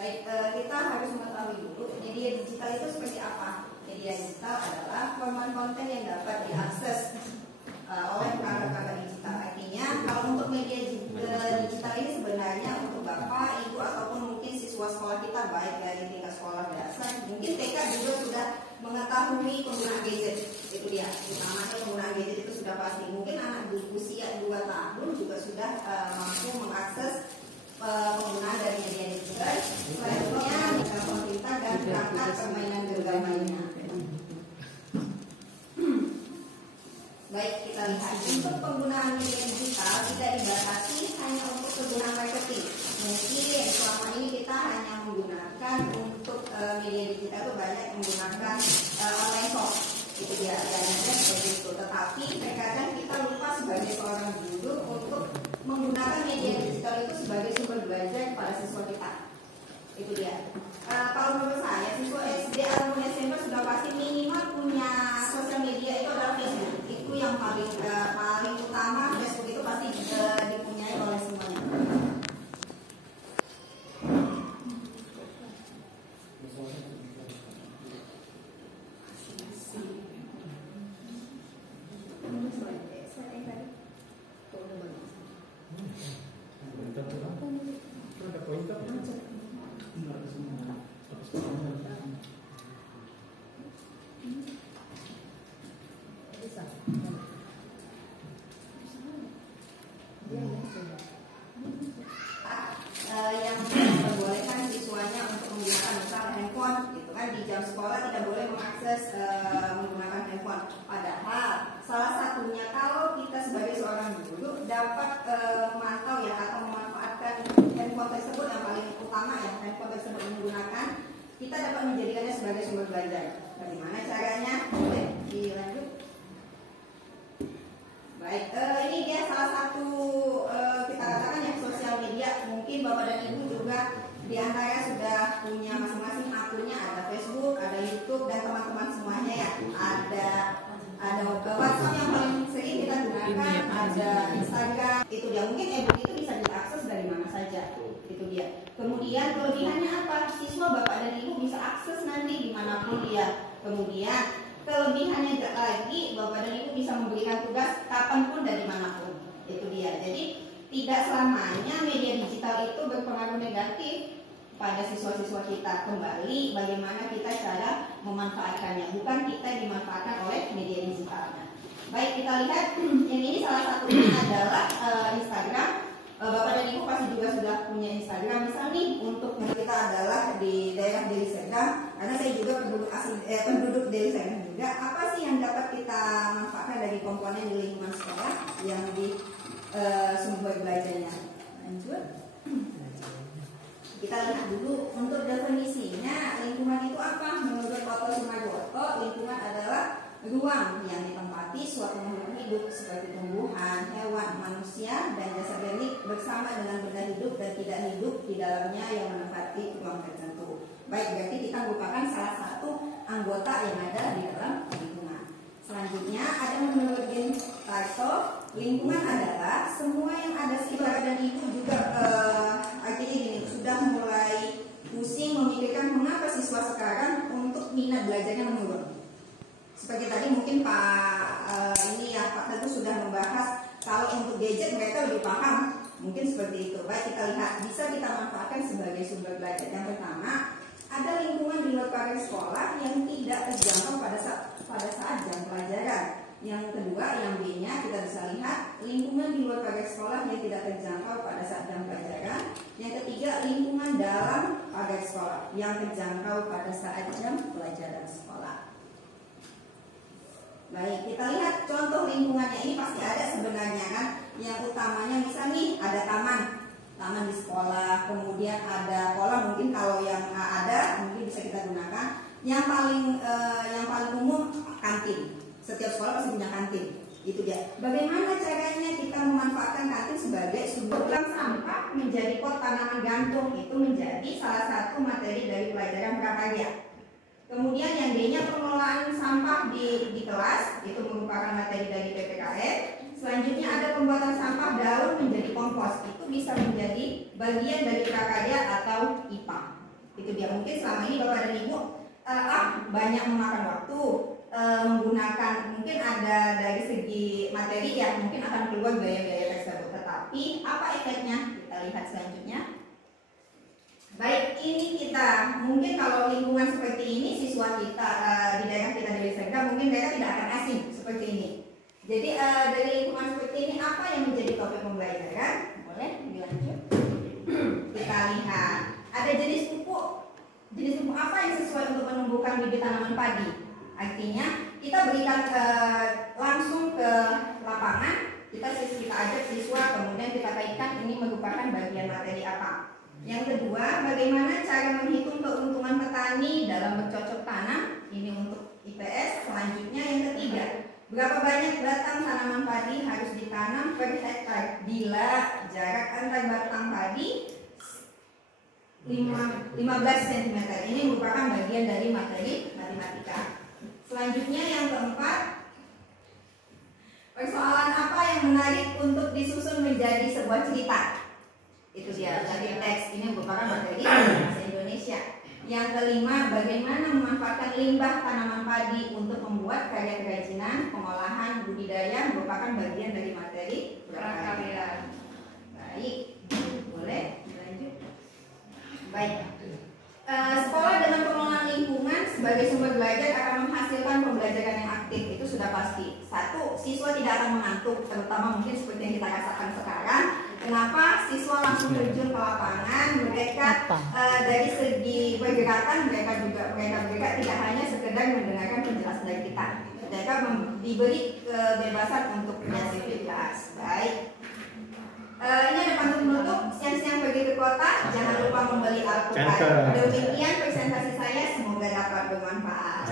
Baik, kita harus mengetahui dulu media digital itu seperti apa. Media digital adalah format konten yang dapat diakses oleh perangkat digital. Artinya, kalau untuk media digital ini sebenarnya untuk Bapak, Ibu, ataupun mungkin siswa sekolah kita, baik dari tingkat sekolah dasar, mungkin TK juga sudah mengetahui penggunaan gadget. Itu dia, utamanya penggunaan gadget itu sudah pasti. Mungkin anak di usia 2 tahun juga sudah mampu mengakses penggunaan dari media digital, selanjutnya telepon pintar dan perangkat permainan genggam lainnya. Baik, kita lihat untuk penggunaan media digital tidak dibatasi hanya untuk kegunaan marketing. Mungkin selama ini kita hanya menggunakan untuk media digital itu banyak menggunakan online shop. Itu dia, adanya seperti itu. Tetapi terkadang kita lupa sebagai seorang guru untuk menggunakan media digital itu sebagai sumber belajar pada siswa kita. Itu dia. Kalau menurut saya, siswa SD atau SMP sudah pasti minimal punya sosial media itu adalah Facebook. Itu yang paling utama. Facebook itu pasti dipunyai oleh semuanya. Yang membolehkan siswanya untuk menggunakan misalnya handphone, gitu kan, di jam sekolah tidak boleh mengakses menggunakan handphone. Padahal salah satunya kalau kita sebagai seorang guru dapat memantau ya atau memanfaatkan handphone tersebut, yang paling utama ya handphone tersebut menggunakan, kita dapat menjadikannya sebagai sumber belajar. Bagaimana caranya? Boleh dilanjut. Baik, ini dia salah satu kita katakan ya sosial media. Mungkin Bapak dan Ibu juga diantara sudah punya masing-masing akunnya, ada Facebook, ada YouTube, dan teman-teman semuanya ya. Ada WhatsApp yang paling sering kita gunakan, ada Instagram. Itu dia, mungkin e-book itu bisa diakses dari mana saja. Itu dia. Kemudian kelebihannya apa? Siswa Bapak dan Ibu bisa akses nanti dimanapun dia. Kemudian kelebihannya lagi, Bapak dan Ibu bisa memberikan tugas kapanpun dan dimanapun. Itu dia. Jadi tidak selamanya media digital itu berpengaruh negatif pada siswa-siswa kita. Kembali bagaimana kita cara memanfaatkannya, bukan kita dimanfaatkan oleh media digitalnya. Baik, kita lihat yang ini salah satunya adalah Instagram. Bapak dan Ibu pasti juga sudah punya Instagram. Misal nih, untuk kita adalah di daerah Deli Serdang, karena saya juga penduduk Deli Serdang juga. Apa sih yang dapat kita manfaatkan dari komponen di lingkungan sekolah yang di sumber belajarnya? Lanjut. Kita lihat dulu untuk definisinya, lingkungan itu apa? Menurut Otto Sumargoto, lingkungan adalah ruang yang ditempati suatu makhluk hidup seperti tumbuhan, hewan, manusia, dan jasa organik bersama dengan benda hidup dan tidak hidup di dalamnya yang menempati ruang tertentu. Baik, berarti kita merupakan salah satu anggota yang ada di dalam lingkungan. Selanjutnya ada menurut Gin Tarto, lingkungan adalah semua yang ada sekitar. Dan Ibu juga artinya gini, sudah mulai pusing memikirkan mengapa siswa sekarang untuk minat belajarnya menurun. Seperti tadi mungkin Pak Teguh sudah membahas kalau untuk gadget mereka lebih paham, mungkin seperti itu. Baik, kita lihat bisa kita manfaatkan sebagai sumber belajar. Yang pertama, ada lingkungan di luar pagar sekolah yang tidak terjangkau pada saat jam pelajaran. Yang kedua, yang B-nya kita bisa lihat lingkungan di luar pagar sekolah yang tidak terjangkau pada saat jam pelajaran. Yang ketiga, lingkungan dalam pagar sekolah yang terjangkau pada saat jam pelajaran sekolah. Baik, kita lihat contoh lingkungannya. Ini pasti ada sebenarnya kan. Yang utamanya misalnya nih ada taman di sekolah, kemudian ada kolam, mungkin kalau yang ada mungkin bisa kita gunakan. Yang paling umum kantin. Setiap sekolah pasti punya kantin. Itu dia. Bagaimana caranya kita memanfaatkan kantin sebagai sumber sampah menjadi pot tanaman gantung? Itu menjadi salah satu materi dari pelajaran prakarya. Kemudian yang D-nya pengelolaan sampah di kelas, itu merupakan materi dari PPKN. Selanjutnya ada pembuatan sampah daun menjadi kompos, itu bisa menjadi bagian dari prakarya atau IPA. Itu dia, mungkin selama ini Bapak dan Ibu banyak memakan waktu, menggunakan, mungkin ada dari segi materi ya, mungkin akan keluar biaya-biaya tersebut. Tetapi apa efeknya? Kita lihat selanjutnya. Baik, ini kita mungkin kalau lingkungan seperti ini, siswa kita di daerah kita dari Serda mungkin mereka tidak akan asing seperti ini. Jadi dari lingkungan seperti ini apa yang menjadi topik pembelajaran? Boleh dilanjut. Kita lihat ada jenis pupuk. Jenis pupuk apa yang sesuai untuk menumbuhkan bibit tanaman padi? Artinya kita berikan langsung ke lapangan, kita ajak siswa, kemudian kita kaitkan ini merupakan bagian materi apa. Yang kedua, bagaimana cara menghitung keuntungan petani dalam bercocok tanam? Ini untuk IPS. Selanjutnya yang ketiga, berapa banyak batang tanaman padi harus ditanam per hektar bila jarak antar batang padi 15 cm. Ini merupakan bagian dari materi matematika. Selanjutnya yang keempat, persoalan apa yang menarik untuk disusun menjadi sebuah cerita? Itu dia, dari teks ini merupakan materi bahasa Indonesia. Yang kelima, bagaimana memanfaatkan limbah tanaman padi untuk membuat karya kerajinan, pengolahan, budidaya merupakan bagian dari materi prakarya. Baik, boleh lanjut. Baik, sekolah dengan pengelolaan lingkungan sebagai sumber belajar akan menghasilkan pembelajaran yang aktif, itu sudah pasti. Satu, siswa tidak akan mengantuk, terutama mungkin seperti yang kita rasakan sekarang. Kenapa? Siswa langsung terjun ke lapangan, mereka dari segi pergerakan mereka bergerak, tidak hanya sekedar mendengarkan penjelasan dari kita. Mereka diberi kebebasan untuk beraktivitas. Baik. Ini ada pantun penutup, siang-siang pergi ke kota, jangan lupa membeli Al-Quran. Demikian presentasi saya, semoga dapat bermanfaat.